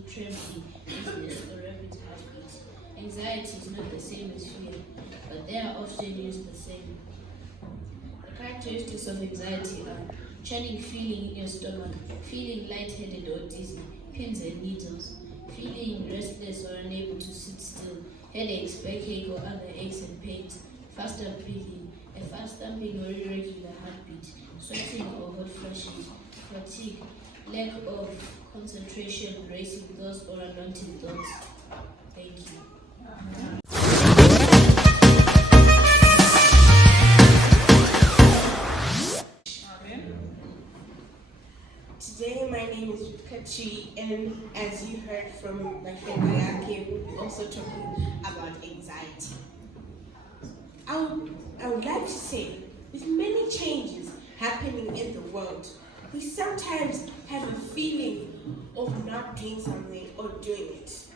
anxiety, trembling, dizziness, or rapid heartbeat. Anxiety is not the same as fear, but they are often used the same. The characteristics of anxiety are churning feeling in your stomach, feeling lightheaded or dizzy, pins and needles, feeling restless or unable to sit still, headaches, backache or other aches and pains, faster breathing, a fast thumping or irregular heartbeat, sweating or hot flushes, fatigue, lack of concentration, racing thoughts or unwanted thoughts. Thank you. Today my name is Kachi, and as you heard from my friend Ayake, we'll be also talking about anxiety. I would like to say, with many changes happening in the world, we sometimes have a feeling of not doing something or doing it.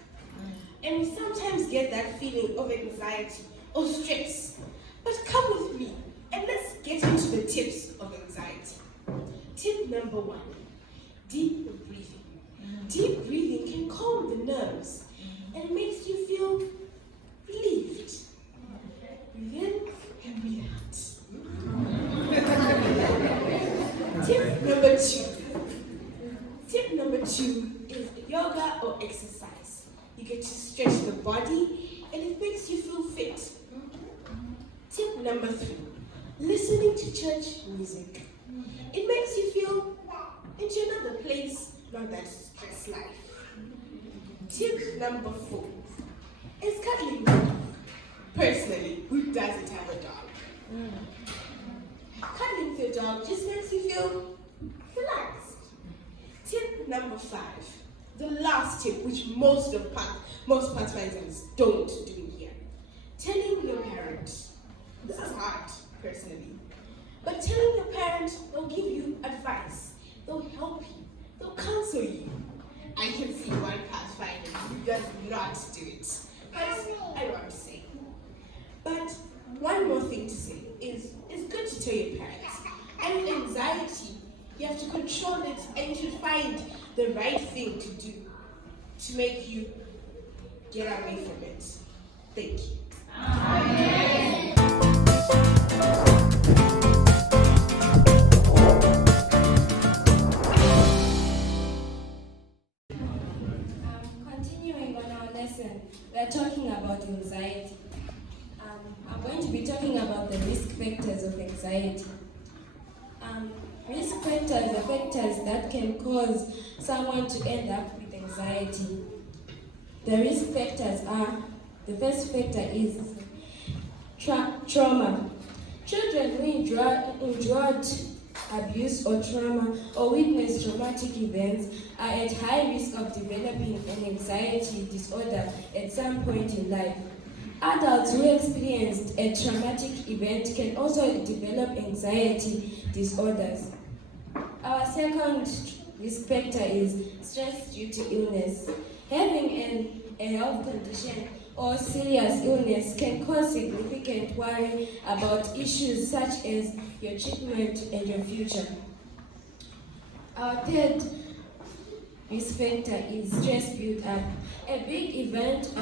And we sometimes get that feeling of anxiety or stress. But come with me and let's get into the tips of anxiety. Tip number 1. Deep breathing. Deep breathing can calm the nerves and makes you feel relieved. Breathe in and breathe out. Tip number 2. Tip number 2 is yoga or exercise. You get to stretch the body and it makes you feel fit. Tip number 3. Listening to church music. It makes you feel into another place, not that stress life. Tip number 4 is cuddling. Personally, who doesn't have a dog? Cuddling with your dog just makes you feel relaxed. Tip number 5, the last tip, which most Pathfinders don't do here. Telling your parents. This is hard, personally. But telling your parents, they'll give you advice. They'll help you. They'll counsel you. I can see one Pathfinder who does not do it. But I want to say. But one more thing to say is it's good to tell your parents. And with anxiety, you have to control it and you should find the right thing to do to make you get away from it. Thank you. Amen. Continuing on our lesson, we are talking about anxiety. I'm going to be talking about the risk factors of anxiety. Risk factors are factors that can cause someone to end up with anxiety. The risk factors are, the first factor is trauma. Children who endured abuse or trauma or witnessed traumatic events are at high risk of developing an anxiety disorder at some point in life. Adults who experienced a traumatic event can also develop anxiety disorders. Our second risk factor is stress due to illness. Having a health condition or serious illness can cause significant worry about issues such as your treatment and your future. Our third risk factor is stress build up. A big event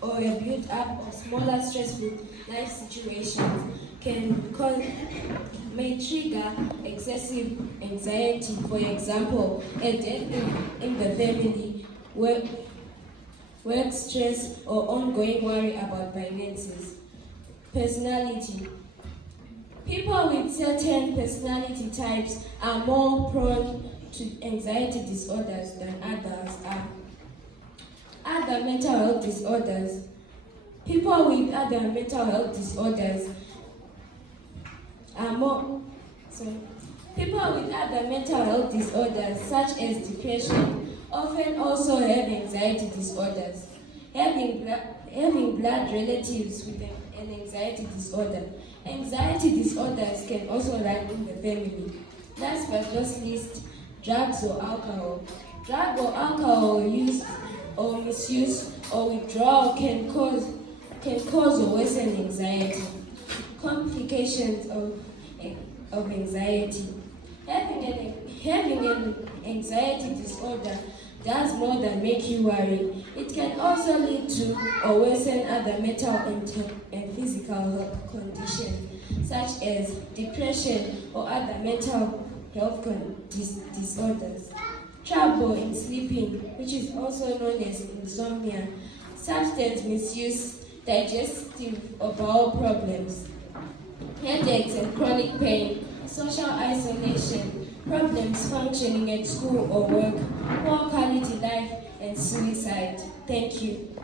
or a build up of smaller stressful life situations may trigger excessive anxiety. For example, a death in the family, work stress, or ongoing worry about finances. Personality. People with certain personality types are more prone to anxiety disorders than others are. Other mental health disorders. People with other mental health disorders People with other mental health disorders, such as depression, often also have anxiety disorders. Having blood relatives with an anxiety disorder. Anxiety disorders can also run in the family. Last but not least, drugs or alcohol. Drug or alcohol use or misuse or withdrawal can cause or worsen anxiety. Complications of anxiety. Having an anxiety disorder does more than make you worry. It can also lead to or worsen other mental and physical health conditions, such as depression or other mental health disorders. Trouble in sleeping, which is also known as insomnia, substance misuse, digestive or bowel problems, headaches and chronic pain, social isolation, problems functioning at school or work, poor quality life, and suicide. Thank you.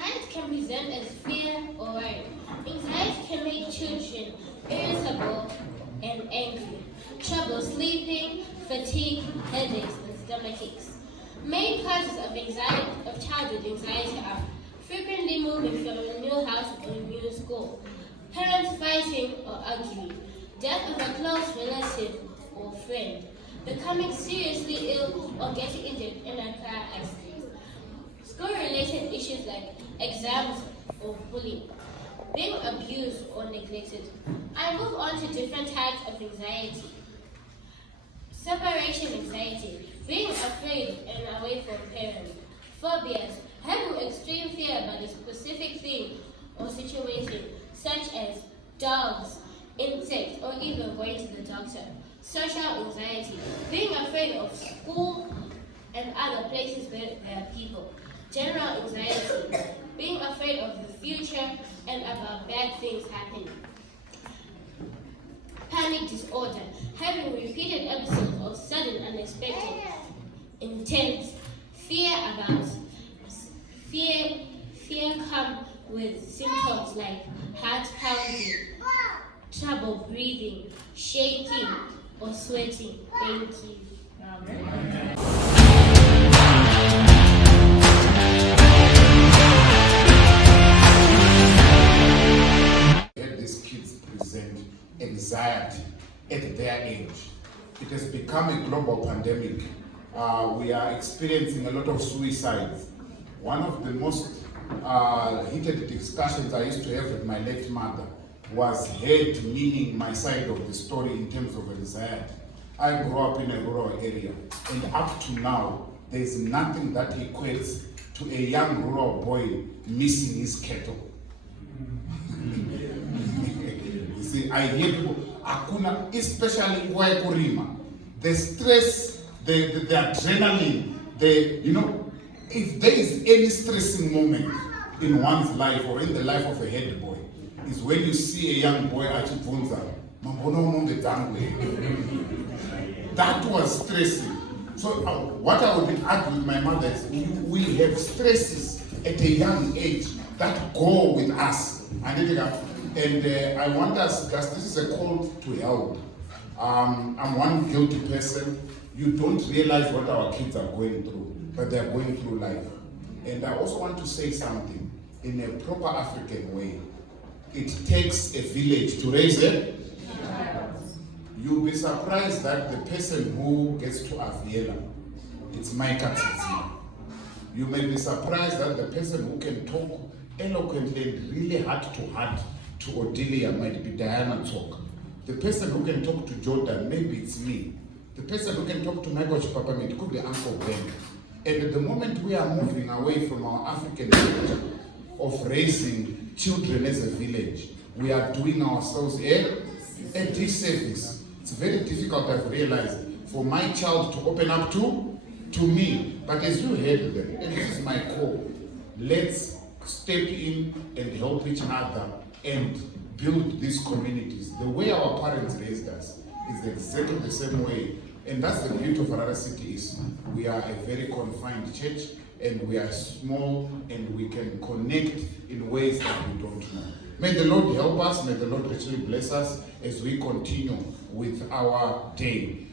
Anxiety can present as fear or worry. Anxiety can make children irritable and angry, trouble sleeping, fatigue, headaches, and stomach aches. Main causes of childhood anxiety are frequently moving from a new house or a new school, parents fighting or arguing, death of a close relative or friend, becoming seriously ill or getting injured in a car accident, school-related issues like exams or bullying, being abused or neglected. I move on to different types of anxiety. Separation anxiety, being afraid and away from parents. Phobias, having extreme fear about a specific thing or situation, such as dogs, insects, or even going to the doctor. Social anxiety, being afraid of school and other places where there are people. General anxiety, being afraid of the future and about bad things happening. Panic disorder, having repeated episodes of sudden, unexpected, intense fear come with symptoms like heart pounding, trouble breathing, shaking, or sweating. Thank you. These kids present anxiety at their age. It has become a global pandemic. We are experiencing a lot of suicides. One of the most heated discussions I used to have with my late mother was head, meaning my side of the story in terms of anxiety. I grew up in a rural area, and up to now, there is nothing that equates to a young rural boy missing his cattle. You see, I hear people, akuna, especially where kurima, the stress, the adrenaline, if there is any stressing moment in one's life or in the life of a head boy, is when you see a young boy achibvunza, that was stressing. So what I would argue with my mother is we have stresses at a young age that go with us. And I want us, because this is a call to help. I'm one guilty person. You don't realize what our kids are going through, but they're going through life. And I also want to say something in a proper African way. It takes a village to raise a child. You'll be surprised that the person who gets to Aviela, it's Micah Tsitsi. You may be surprised that the person who can talk eloquently and really heart to Odelia might be Diana Talk. The person who can talk to Jordan, maybe it's me. The person who can talk to Michael Chipapami, it could be Uncle Ben. And at the moment we are moving away from our African culture of raising children as a village, we are doing ourselves a disservice. It's very difficult, I've realized, for my child to open up to me. But as you heard them, and this is my call, let's step in and help each other and build these communities. The way our parents raised us is exactly the same way. And that's the beauty of Harare City is we are a very confined church, and we are small, and we can connect in ways that we don't know. May the Lord help us, may the Lord richly bless us as we continue with our day.